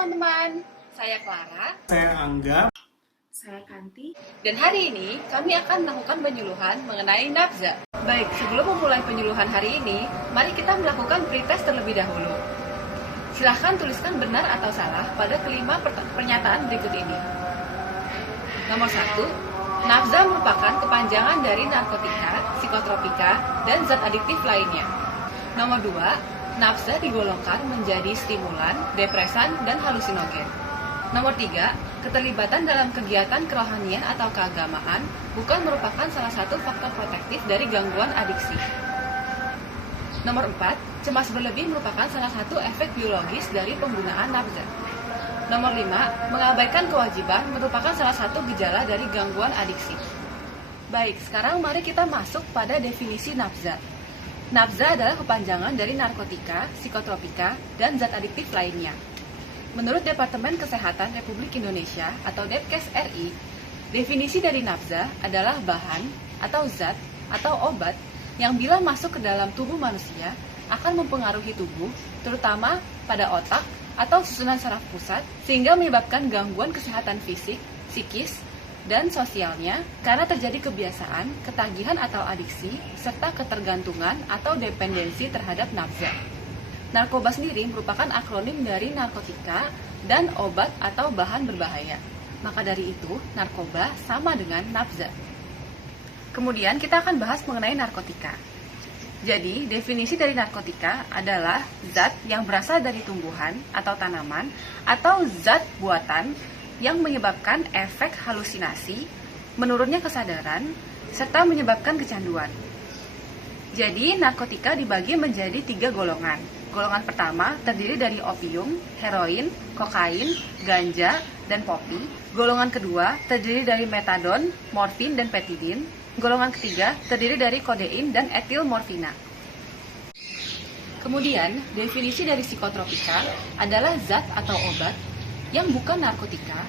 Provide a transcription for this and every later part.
teman-teman, saya Clara. Saya Angga. Saya Kanti. Dan hari ini kami akan melakukan penyuluhan mengenai nafza. Baik, sebelum memulai penyuluhan hari ini, mari kita melakukan pretest terlebih dahulu. Silahkan tuliskan benar atau salah pada kelima pernyataan berikut ini. Nomor 1, nafza merupakan kepanjangan dari narkotika, psikotropika, dan zat adiktif lainnya. Nomor 2, nafza digolongkan menjadi stimulan, depresan, dan halusinogen. Nomor 3, keterlibatan dalam kegiatan kerohanian atau keagamaan bukan merupakan salah satu faktor protektif dari gangguan adiksi. Nomor 4, cemas berlebih merupakan salah satu efek biologis dari penggunaan nafza. Nomor 5, mengabaikan kewajiban merupakan salah satu gejala dari gangguan adiksi. Baik, sekarang mari kita masuk pada definisi nafza. Nafza adalah kepanjangan dari narkotika, psikotropika, dan zat adiktif lainnya. Menurut Departemen Kesehatan Republik Indonesia atau Depkes RI, definisi dari nafza adalah bahan atau zat atau obat yang bila masuk ke dalam tubuh manusia akan mempengaruhi tubuh, terutama pada otak atau susunan saraf pusat, sehingga menyebabkan gangguan kesehatan fisik, psikis, dan sosialnya karena terjadi kebiasaan, ketagihan atau adiksi, serta ketergantungan atau dependensi terhadap nafza. Narkoba sendiri merupakan akronim dari narkotika dan obat atau bahan berbahaya. Maka dari itu, narkoba sama dengan nafza. Kemudian kita akan bahas mengenai narkotika. Jadi, definisi dari narkotika adalah zat yang berasal dari tumbuhan atau tanaman atau zat buatan yang menyebabkan efek halusinasi, menurunnya kesadaran, serta menyebabkan kecanduan. Jadi, narkotika dibagi menjadi 3 golongan. Golongan pertama terdiri dari opium, heroin, kokain, ganja, dan popi. Golongan kedua terdiri dari metadon, morfin, dan petidin. Golongan ketiga terdiri dari kodein dan etil morfina. Kemudian, definisi dari psikotropika adalah zat atau obat yang bukan narkotika,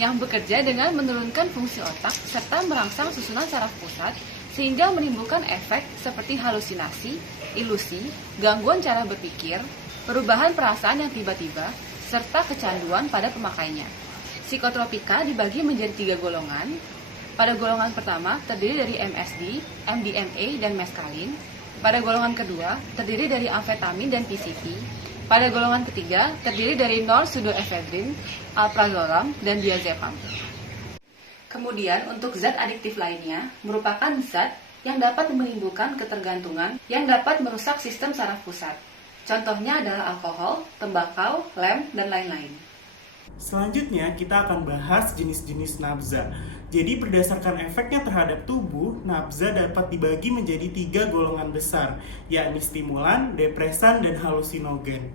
yang bekerja dengan menurunkan fungsi otak serta merangsang susunan saraf pusat sehingga menimbulkan efek seperti halusinasi, ilusi, gangguan cara berpikir, perubahan perasaan yang tiba-tiba, serta kecanduan pada pemakainya. Psikotropika dibagi menjadi 3 golongan. Pada golongan pertama terdiri dari MSD, MDMA, dan meskalin. Pada golongan kedua terdiri dari amfetamin dan PCP. Pada golongan ketiga terdiri dari norpseudoephedrine, alprazolam, dan diazepam. Kemudian untuk zat adiktif lainnya merupakan zat yang dapat menimbulkan ketergantungan yang dapat merusak sistem saraf pusat. Contohnya adalah alkohol, tembakau, lem, dan lain-lain. Selanjutnya kita akan bahas jenis-jenis nafza. Jadi berdasarkan efeknya terhadap tubuh, nafza dapat dibagi menjadi 3 golongan besar, yakni stimulan, depresan, dan halusinogen.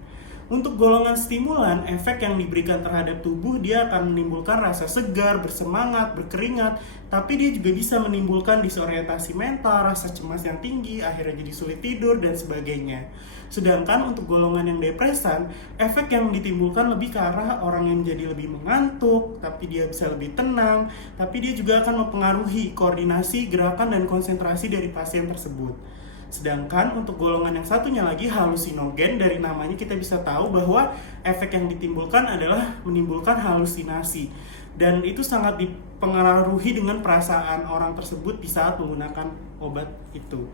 Untuk golongan stimulan, efek yang diberikan terhadap tubuh dia akan menimbulkan rasa segar, bersemangat, berkeringat, tapi dia juga bisa menimbulkan disorientasi mental, rasa cemas yang tinggi, akhirnya jadi sulit tidur, dan sebagainya. Sedangkan untuk golongan yang depresan, efek yang ditimbulkan lebih ke arah orang yang menjadi lebih mengantuk, tapi dia bisa lebih tenang, tapi dia juga akan mempengaruhi koordinasi, gerakan, dan konsentrasi dari pasien tersebut. Sedangkan untuk golongan yang satunya lagi, halusinogen, dari namanya kita bisa tahu bahwa efek yang ditimbulkan adalah menimbulkan halusinasi. Dan itu sangat dipengaruhi dengan perasaan orang tersebut di saat menggunakan obat itu.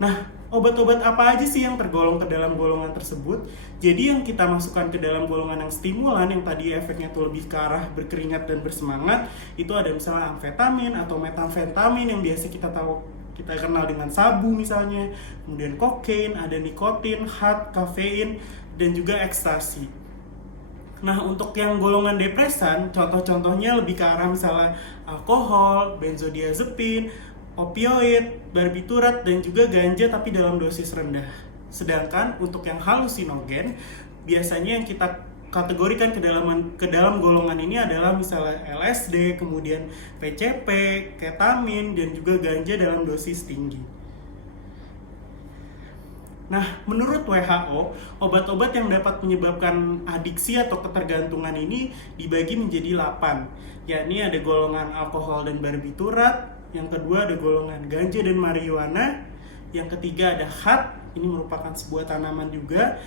Nah, obat-obat apa aja sih yang tergolong ke dalam golongan tersebut? Jadi yang kita masukkan ke dalam golongan yang stimulan, yang tadi efeknya tuh lebih ke arah berkeringat dan bersemangat, itu ada misalnya amfetamin atau metamfetamin yang biasa kita kenal dengan sabu misalnya, kemudian kokain, ada nikotin, hat, kafein, dan juga ekstasi. Nah, untuk yang golongan depresan, contoh-contohnya lebih ke arah misalnya alkohol, benzodiazepin, opioid, barbiturat, dan juga ganja tapi dalam dosis rendah. Sedangkan untuk yang halusinogen, biasanya yang kita kategorikan ke dalam golongan ini adalah misalnya LSD, kemudian PCP, ketamin, dan juga ganja dalam dosis tinggi. Nah, menurut WHO, obat-obat yang dapat menyebabkan adiksi atau ketergantungan ini dibagi menjadi 8, yakni ada golongan alkohol dan barbiturat, yang kedua ada golongan ganja dan marijuana, yang ketiga ada hat, ini merupakan sebuah tanaman juga,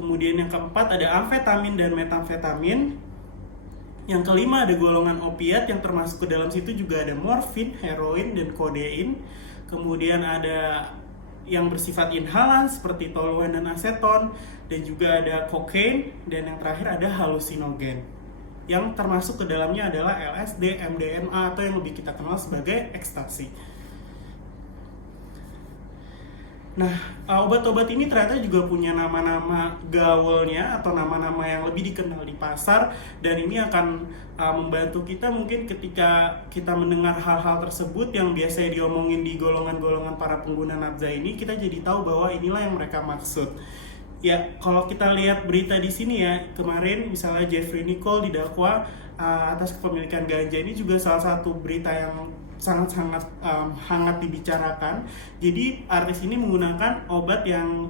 Kemudian yang keempat ada amfetamin dan metamfetamin. Yang kelima ada golongan opiat yang termasuk ke dalam situ juga ada morfin, heroin, dan kodein. Kemudian ada yang bersifat inhalan seperti toluan dan aseton, dan juga ada kokain, dan yang terakhir ada halusinogen. Yang termasuk ke dalamnya adalah LSD, MDMA, atau yang lebih kita kenal sebagai ekstasi. Nah, obat-obat ini ternyata juga punya nama-nama gaulnya atau nama-nama yang lebih dikenal di pasar, dan ini akan membantu kita mungkin ketika kita mendengar hal-hal tersebut yang biasanya diomongin di golongan-golongan para pengguna nafza ini, kita jadi tahu bahwa inilah yang mereka maksud. Ya, kalau kita lihat berita di sini ya, kemarin misalnya Jeffrey Nicole didakwa atas kepemilikan ganja, ini juga salah satu berita yang sangat-sangat hangat dibicarakan. Jadi artis ini menggunakan obat yang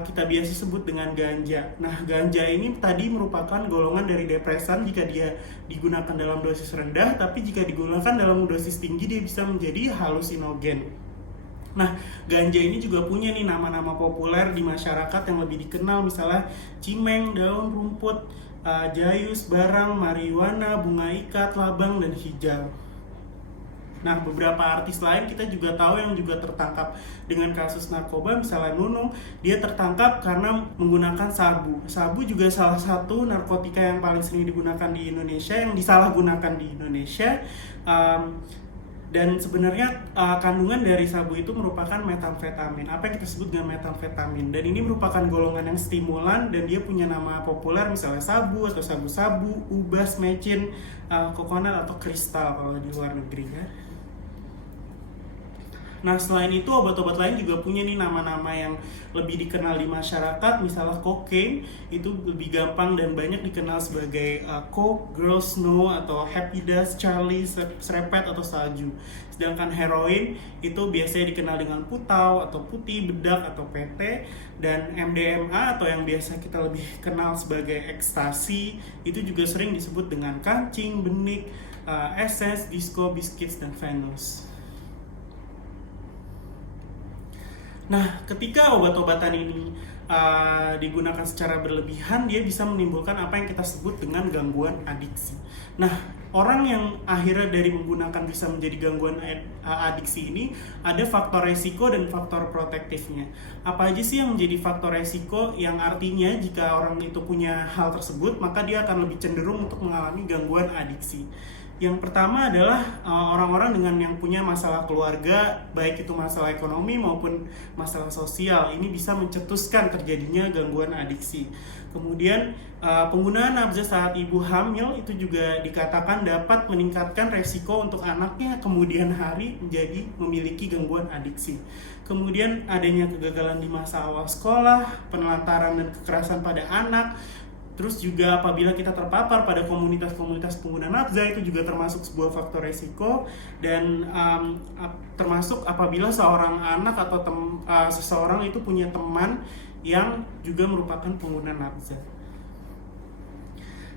kita biasa sebut dengan ganja. Nah, ganja ini tadi merupakan golongan dari depresan jika dia digunakan dalam dosis rendah, tapi jika digunakan dalam dosis tinggi dia bisa menjadi halusinogen. Nah, ganja ini juga punya nih nama-nama populer di masyarakat yang lebih dikenal, misalnya cimeng, daun rumput, jayus, barang, marijuana, bunga ikat, labang, dan hijau. Nah, beberapa artis lain kita juga tahu yang juga tertangkap dengan kasus narkoba, misalnya Nunung, dia tertangkap karena menggunakan sabu. Sabu juga salah satu narkotika yang paling sering digunakan di Indonesia, yang disalahgunakan di Indonesia. Dan sebenarnya kandungan dari sabu itu merupakan metamfetamin. Apa yang kita sebut dengan metamfetamin? Dan ini merupakan golongan yang stimulan dan dia punya nama populer, misalnya sabu atau sabu-sabu, ubas, mecin, kokonat atau kristal kalau di luar negeri ya. Nah, selain itu obat-obat lain juga punya nih nama-nama yang lebih dikenal di masyarakat, misalnya kokain itu lebih gampang dan banyak dikenal sebagai coke, girl snow, atau happy dust, charlie, serepet, atau salju. Sedangkan heroin itu biasanya dikenal dengan putau atau putih, bedak, atau PT. Dan MDMA atau yang biasa kita lebih kenal sebagai ekstasi itu juga sering disebut dengan kancing, benik, essence, disco, biscuits, dan venus. Nah, ketika obat-obatan ini digunakan secara berlebihan, dia bisa menimbulkan apa yang kita sebut dengan gangguan adiksi. Nah, orang yang akhirnya dari menggunakan bisa menjadi gangguan adiksi ini, ada faktor resiko dan faktor protektifnya. Apa aja sih yang menjadi faktor resiko, yang artinya jika orang itu punya hal tersebut, maka dia akan lebih cenderung untuk mengalami gangguan adiksi. Yang pertama adalah orang-orang dengan yang punya masalah keluarga, baik itu masalah ekonomi maupun masalah sosial. Ini bisa mencetuskan terjadinya gangguan adiksi. Kemudian penggunaan nafza saat ibu hamil itu juga dikatakan dapat meningkatkan resiko untuk anaknya kemudian hari menjadi memiliki gangguan adiksi. Kemudian adanya kegagalan di masa awal sekolah, penelantaran dan kekerasan pada anak. Terus juga apabila kita terpapar pada komunitas-komunitas pengguna nafza itu juga termasuk sebuah faktor resiko. Dan termasuk apabila seorang anak atau seseorang itu punya teman yang juga merupakan pengguna nafza.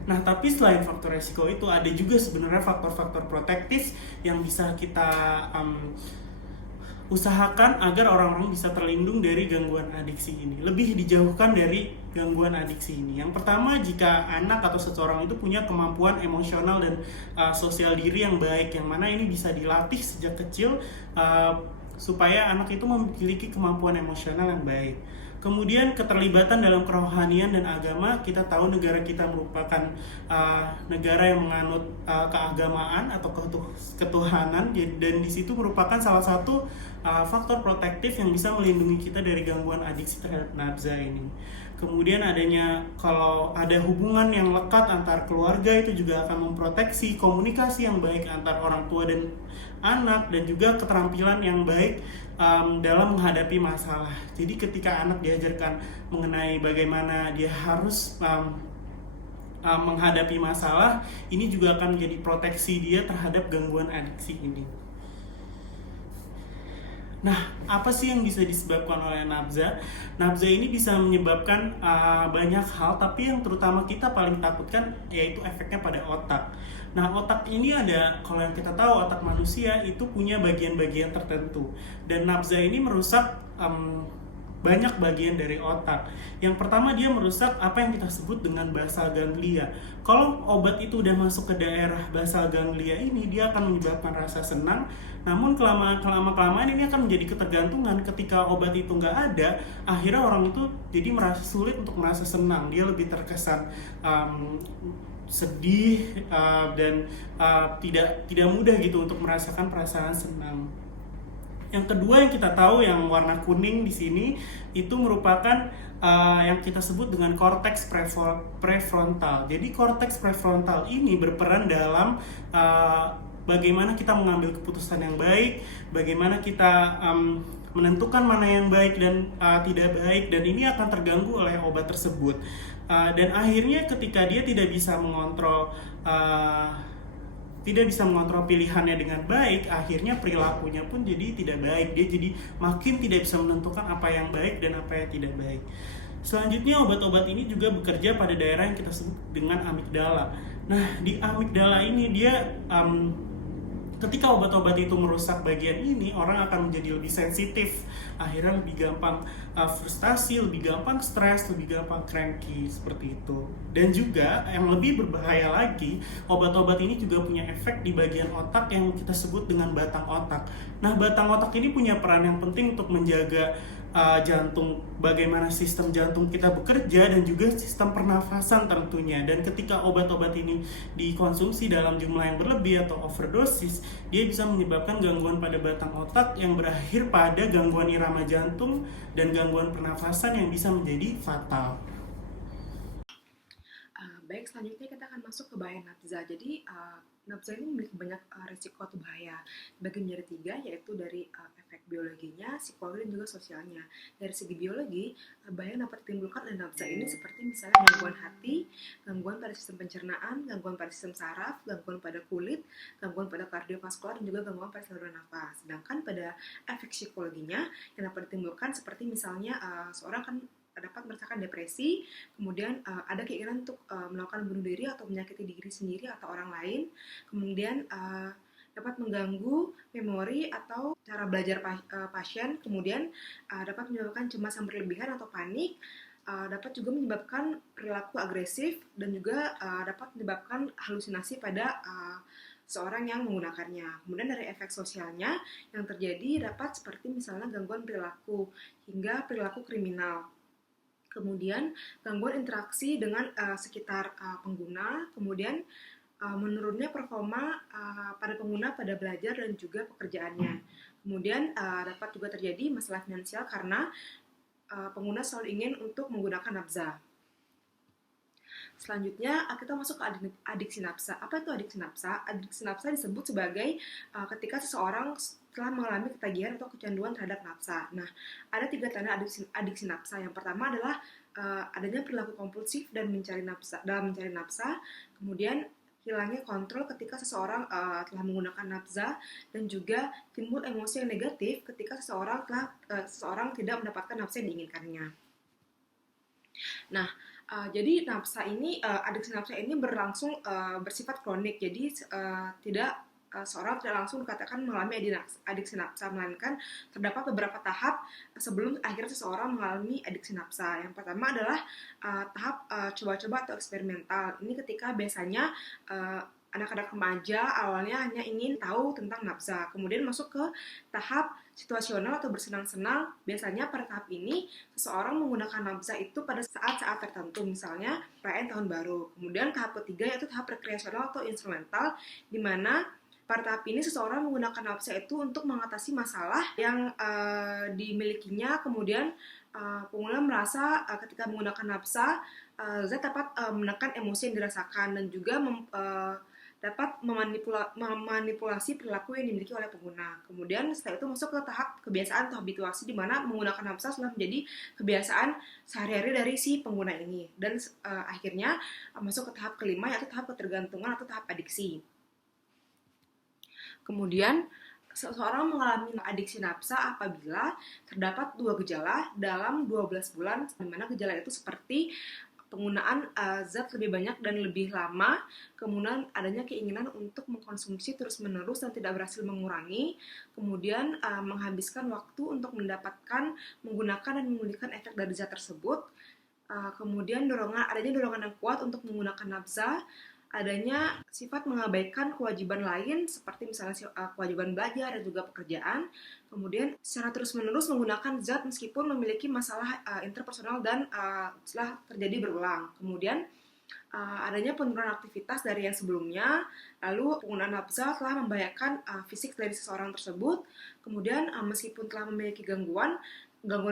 Nah, tapi selain faktor resiko itu ada juga sebenarnya faktor-faktor protektif yang bisa kita usahakan agar orang-orang bisa terlindung dari gangguan adiksi ini, lebih dijauhkan dari gangguan adiksi ini. Yang pertama, jika anak atau seseorang itu punya kemampuan emosional dan sosial diri yang baik, yang mana ini bisa dilatih sejak kecil supaya anak itu memiliki kemampuan emosional yang baik. Kemudian keterlibatan dalam kerohanian dan agama, kita tahu negara kita merupakan negara yang menganut keagamaan atau ketuhanan, dan di situ merupakan salah satu faktor protektif yang bisa melindungi kita dari gangguan adiksi terhadap nafza ini. Kemudian kalau ada hubungan yang lekat antar keluarga, itu juga akan memproteksi komunikasi yang baik antar orang tua dan anak, dan juga keterampilan yang baik dalam menghadapi masalah. Jadi ketika anak diajarkan mengenai bagaimana dia harus menghadapi masalah, ini juga akan menjadi proteksi dia terhadap gangguan adiksi ini. Nah, apa sih yang bisa disebabkan oleh nafza? Nafza ini bisa menyebabkan banyak hal, tapi yang terutama kita paling takutkan yaitu efeknya pada otak. Nah, otak ini kalau yang kita tahu, otak manusia itu punya bagian-bagian tertentu. Dan nafza ini merusak banyak bagian dari otak. Yang pertama, dia merusak apa yang kita sebut dengan basal ganglia. Kalau obat itu udah masuk ke daerah basal ganglia ini, dia akan menyebabkan rasa senang. Namun kelamaan ini akan menjadi ketergantungan. Ketika obat itu nggak ada, akhirnya orang itu jadi merasa sulit untuk merasa senang. Dia lebih terkesan sedih dan tidak mudah gitu untuk merasakan perasaan senang. Yang kedua yang kita tahu yang warna kuning di sini itu merupakan yang kita sebut dengan korteks prefrontal. Jadi korteks prefrontal ini berperan dalam bagaimana kita mengambil keputusan yang baik, bagaimana kita menentukan mana yang baik dan tidak baik, dan ini akan terganggu oleh obat tersebut. Dan akhirnya ketika dia tidak bisa mengontrol pilihannya dengan baik, akhirnya perilakunya pun jadi tidak baik. Dia jadi makin tidak bisa menentukan apa yang baik dan apa yang tidak baik. Selanjutnya, obat-obat ini juga bekerja pada daerah yang kita sebut dengan amigdala. Nah, di amigdala ini dia ketika obat-obat itu merusak bagian ini, orang akan menjadi lebih sensitif, akhirnya lebih gampang frustasi, lebih gampang stres, lebih gampang cranky, seperti itu. Dan juga yang lebih berbahaya lagi, obat-obat ini juga punya efek di bagian otak yang kita sebut dengan batang otak. Nah, batang otak ini punya peran yang penting untuk menjaga jantung, bagaimana sistem jantung kita bekerja, dan juga sistem pernafasan tentunya. Dan ketika obat-obat ini dikonsumsi dalam jumlah yang berlebih atau overdosis, dia bisa menyebabkan gangguan pada batang otak yang berakhir pada gangguan irama jantung dan gangguan pernafasan yang bisa menjadi fatal. Baik, selanjutnya kita akan masuk ke bahaya nafza. Jadi, nafza ini memiliki banyak risiko atau bahaya. Dibagi menjadi 3, yaitu dari efek biologinya, psikologi, dan juga sosialnya. Dari segi biologi, bahaya yang dapat ditimbulkan oleh nafza ini seperti misalnya gangguan hati, gangguan pada sistem pencernaan, gangguan pada sistem saraf, gangguan pada kulit, gangguan pada kardiovaskular, dan juga gangguan pada saluran nafas. Sedangkan pada efek psikologinya yang dapat ditimbulkan seperti misalnya seorang kan dapat merasakan depresi, kemudian ada keinginan untuk melakukan bunuh diri atau menyakiti diri sendiri atau orang lain, kemudian dapat mengganggu memori atau cara belajar pasien, kemudian dapat menyebabkan cemas yang berlebihan atau panik, dapat juga menyebabkan perilaku agresif, dan juga dapat menyebabkan halusinasi pada seorang yang menggunakannya. Kemudian dari efek sosialnya yang terjadi dapat seperti misalnya gangguan perilaku hingga perilaku kriminal. Kemudian gangguan interaksi dengan sekitar pengguna, kemudian menurunnya performa pada pengguna pada belajar dan juga pekerjaannya. Kemudian dapat juga terjadi masalah finansial karena pengguna selalu ingin untuk menggunakan nafza. Selanjutnya kita masuk ke adiksi nafza. Apa itu adiksi nafza? Adiksi nafza disebut sebagai ketika seseorang telah mengalami ketagihan atau kecanduan terhadap nafza. Nah, ada 3 tanda adiksi nafza. Yang pertama adalah adanya perilaku kompulsif dan dalam mencari nafza. Kemudian hilangnya kontrol ketika seseorang telah menggunakan nafza, dan juga timbul emosi yang negatif ketika seseorang tidak mendapatkan nafza yang diinginkannya. Nah, jadi adiksi nafsa ini berlangsung bersifat kronik. Jadi seorang tidak langsung dikatakan mengalami adiksi nafsa, melainkan terdapat beberapa tahap sebelum akhirnya seseorang mengalami adiksi nafsa. Yang pertama adalah tahap coba-coba atau eksperimental. Ini ketika biasanya anak-anak remaja awalnya hanya ingin tahu tentang nafsa, kemudian masuk ke tahap situasional atau bersenang-senang. Biasanya pada tahap ini seseorang menggunakan nafsa itu pada saat-saat tertentu, misalnya perayaan tahun baru. Kemudian tahap ketiga yaitu tahap rekreasional atau instrumental, di mana pada tahap ini seseorang menggunakan nafsa itu untuk mengatasi masalah yang dimilikinya. Kemudian pengguna merasa ketika menggunakan nafsa zat dapat menekan emosi yang dirasakan, dan juga dapat memanipulasi perilaku yang dimiliki oleh pengguna. Kemudian setelah itu masuk ke tahap kebiasaan atau habituasi, di mana menggunakan nafsa sudah menjadi kebiasaan sehari-hari dari si pengguna ini. Dan akhirnya masuk ke tahap kelima, yaitu tahap ketergantungan atau tahap adiksi. Kemudian seseorang mengalami adiksi nafsa apabila terdapat 2 gejala dalam 12 bulan, di mana gejala itu seperti penggunaan zat lebih banyak dan lebih lama, kemudian adanya keinginan untuk mengkonsumsi terus-menerus dan tidak berhasil mengurangi, kemudian menghabiskan waktu untuk mendapatkan, menggunakan dan memulihkan efek dari zat tersebut, kemudian adanya dorongan yang kuat untuk menggunakan nafza, adanya sifat mengabaikan kewajiban lain seperti misalnya kewajiban belajar dan juga pekerjaan, kemudian secara terus-menerus menggunakan zat meskipun memiliki masalah interpersonal dan setelah terjadi berulang, kemudian adanya penurunan aktivitas dari yang sebelumnya, lalu penggunaan nafza telah membahayakan fisik dari seseorang tersebut, kemudian meskipun telah memiliki gangguan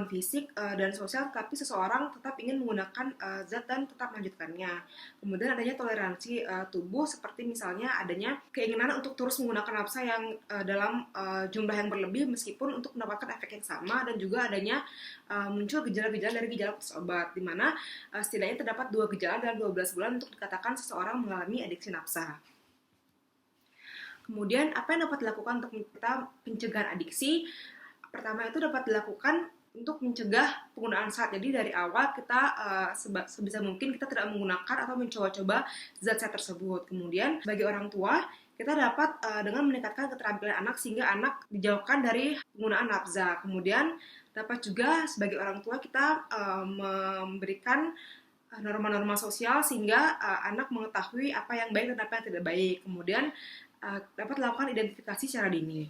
fisik dan sosial, tapi seseorang tetap ingin menggunakan zat dan tetap melanjutkannya. Kemudian adanya toleransi tubuh, seperti misalnya adanya keinginan untuk terus menggunakan nafza yang dalam jumlah yang berlebih meskipun untuk mendapatkan efek yang sama, dan juga adanya muncul gejala-gejala dari gejala putus obat, di mana setidaknya terdapat 2 gejala dalam 12 bulan untuk dikatakan seseorang mengalami adiksi nafza. Kemudian apa yang dapat dilakukan untuk kita pencegahan adiksi? Pertama itu dapat dilakukan untuk mencegah penggunaan zat. Jadi dari awal kita sebisa mungkin kita tidak menggunakan atau mencoba-coba zat-zat tersebut. Kemudian bagi orang tua, kita dapat dengan meningkatkan keterampilan anak sehingga anak dijauhkan dari penggunaan nafza. Kemudian dapat juga sebagai orang tua kita memberikan norma-norma sosial sehingga anak mengetahui apa yang baik dan apa yang tidak baik. Kemudian dapat dilakukan identifikasi secara dini.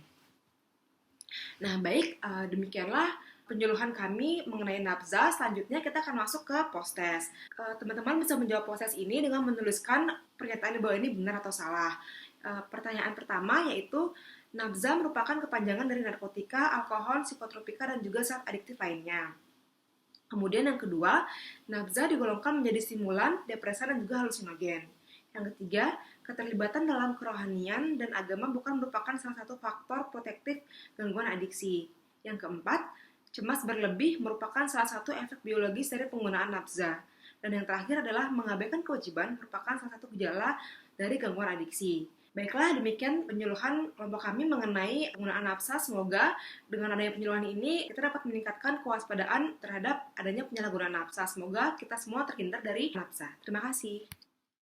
Nah, baik, demikianlah penyuluhan kami mengenai nafza. Selanjutnya kita akan masuk ke post-test. Teman-teman bisa menjawab post-test ini dengan menuliskan pernyataan bahwa ini benar atau salah. Pertanyaan pertama yaitu, nafza merupakan kepanjangan dari narkotika, alkohol, psikotropika, dan juga zat adiktif lainnya. Kemudian yang kedua, nafza digolongkan menjadi stimulan, depresan, dan juga halusinogen. Yang ketiga, keterlibatan dalam kerohanian dan agama bukan merupakan salah satu faktor protektif gangguan adiksi. Yang keempat, cemas berlebih merupakan salah satu efek biologis dari penggunaan nafza. Dan yang terakhir adalah mengabaikan kewajiban merupakan salah satu gejala dari gangguan adiksi. Baiklah, demikian penyuluhan kelompok kami mengenai penggunaan nafza. Semoga dengan adanya penyuluhan ini kita dapat meningkatkan kewaspadaan terhadap adanya penyalahgunaan nafza. Semoga kita semua terhindar dari nafza. Terima kasih.